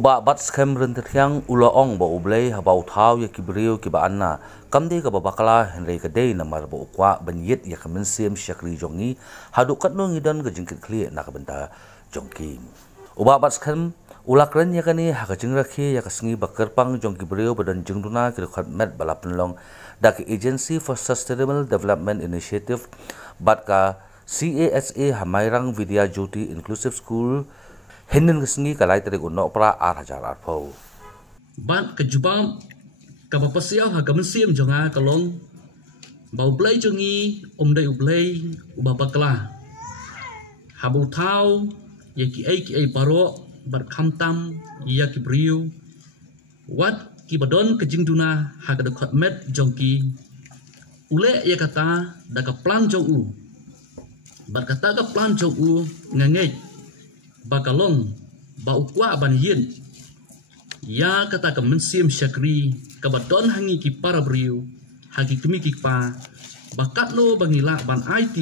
Bah Batskhem Ryntathiang ulaong ba U Blei haba Thaw ya briew Kiba anna kamde kaba bakla hynrei kadei Namar ba Kwah banyit ya Mynsiem Shakri Jong Ngi haduh katno ngidan ke jingkitkhlieh nak bynta jongki. Bah Batskhem kren ya kane jingrakhe ya sngi ba kyrpang jongki briew badan jingduna Dkhot bala pynlong dak Agency for Sustainable Development Initiative ka CASA Mairang Vidyajioty Inclusive School Hinden sngi kalai tarik unok pra 8,000 arpau. Ban kejubam kaba pasiau ha Mynsiem jonga kalong ba U Blei jongi dai U Blei uba bakla habu Thaw ya ki paro bar khamtam ya ki briew wat ki badon ke jingduna ha ka Dkhot jongki ule ya kata da ka plan jong u bar kata ka plan jong u ngangej bakalong ba Kwah ban yin ya kata ke Mynsiem Shakri kabadon hangi ki para briew hagi kemi ki pa bakatno bangila ban IT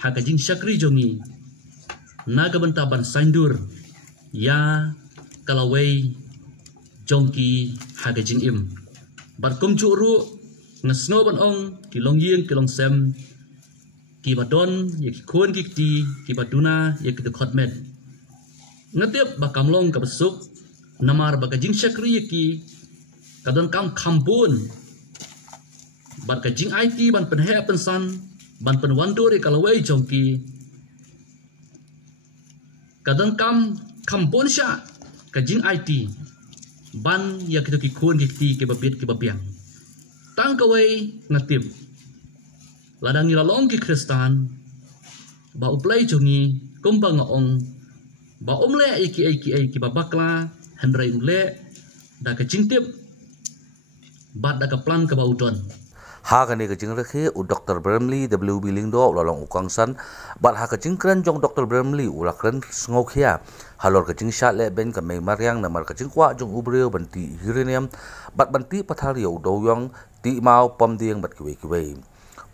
haga jing Shakri Jong Ngi naga bynta ban saindur ya kalawai jongki haga jing im bar kum ru ngesno ban ong ki long ying ki long sem ki badon ya ki kon ki ki Duna ya ki Dkhot ngatiap bakamlong kabesuk Namar baka jing Shakri ki kadon kam khambun baka jing IT ban penhe pensan ban penwandori kalawai jongki kadon kam khambun sha ka jing IT ban ya kita ki kon ki babit ki babiang tang kawai ngatip ladang ilalong ki Kristan ba U Blei jongi kumbang ong ba omle ki ba bakla hynrei ule da ka jingtip bat da ka plan ka ba udon ha kane ke jingrakhe u Dr. Bramley WB lingdo lalong ukangsan bat ha ke jingkren jong Dr. Bramley kren sngokhia halor ke jingshat le ben ka Mairang Namar ke Kwah jong U Blei banti hyrenium bat banti pathario doyong ti mau pamdiang bat kiwe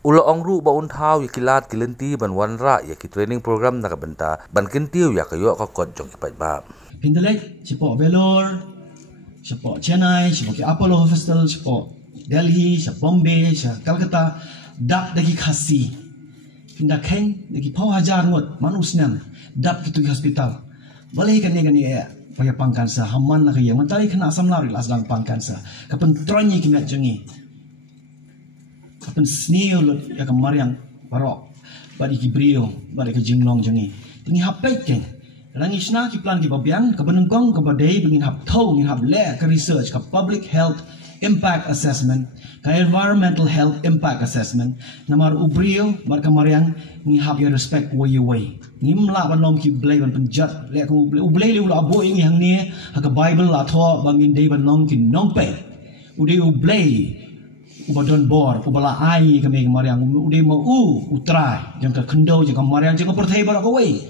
ulaong ru ba Thaw yakilat kilenti ban wanra yaki training program nak bynta ban kintiu ya kayo ka kot jong kipat ba Pindelek sipo Velor sipo Chennai sipo ki Apollo Hospital sipo Delhi sipo Bombay sipo Calcutta dak dagi khasi pindah keng dagi pau hajar ngot manusnam dak kitu hospital balai kan ya paya pangkansa haman nak ya mentari kena asam lari las dang pangkansa kapan tronyi kimat jengi kapan sneo ya Mairang barok badi ki briew badi ki jinglong jengi tingi hapai ken rangi sna ki plan ki babiang ka benengkong ka badai bengin hap Thaw ngin hap le ka research ka public health impact assessment ka environmental health impact assessment namar U Blei bar ka Mairang ngi hap ya respect way ngim la ban lom ki Blei ban penjat le ka U Blei le ula abo ngi hang ni ha ka bible la tho bangin dei ban long ki nong pe U Blei ubadon bor ubala ai kami Mairang ude mau utrai jang ka khendo jang ka Mairang jang ka perthai barak away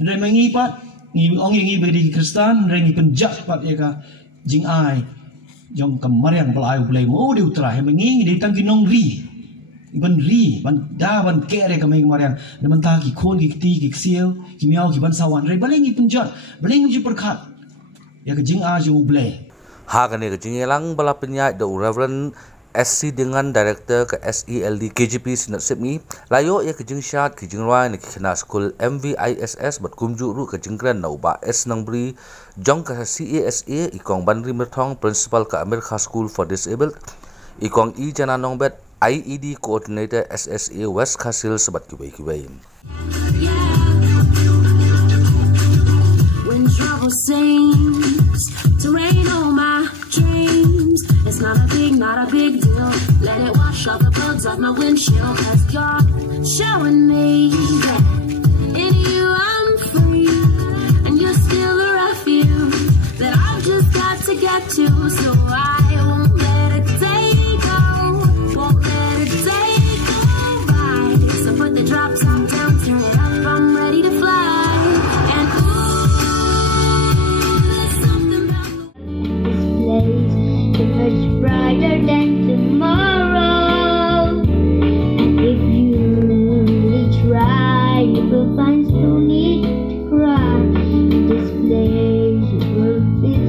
ndai mangi pat ngi ong ngi bedi Kristan ndai ngi penjat pat ya ka jing ai jang ka Mairang bala ai U Blei mau ude utrai mangi ngi tang ki nong ri ban da ban kere kami Mairang neman ta ki khon ki ti ki sieu ki miao ki ban sawan ndai baleng ngi penjat baleng ngi perkhat ya ka jing ai U Blei ha kane ke jingelang bala penya the Reverend SC dengan Director ke SELD KGP Sinat Sipmi layo ya ke jingshat ke jingrai ni kena school MVISS bat kumju ru ke jingkren na uba S nang bri jong ke CASA ikong banri merthong principal ke America School for Disabled ikong jana nong bet IED coordinator SSA West Kasil sebat kibai when trouble seems to rain on my dreams. It's not a big deal. Let it wash all the bugs off my windshield. Cause you're showing me that in you I'm free. And you're still a refuge that I've just got to get to. So I won't let it take won't let it take by. So put the drop top down, turn it up, I'm ready to fly. And there's something about this place much brighter than tomorrow. And if you really try, you will find no need to cry. This place is worth it.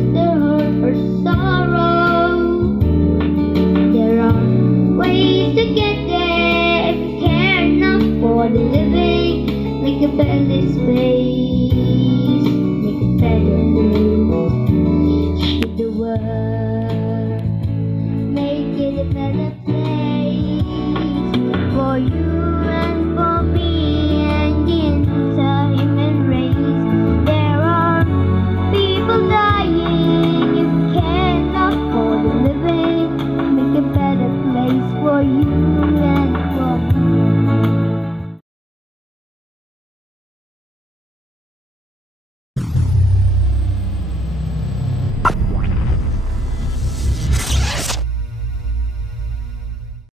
you.